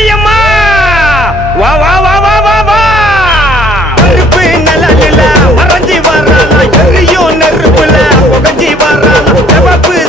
காளியம்மா வா வா வா வா வா வா கருப்பு நிழலில மறைஞ்சி வராளா எரியும் நெருப்புல புகஞ்சி வராளா சிவப்பு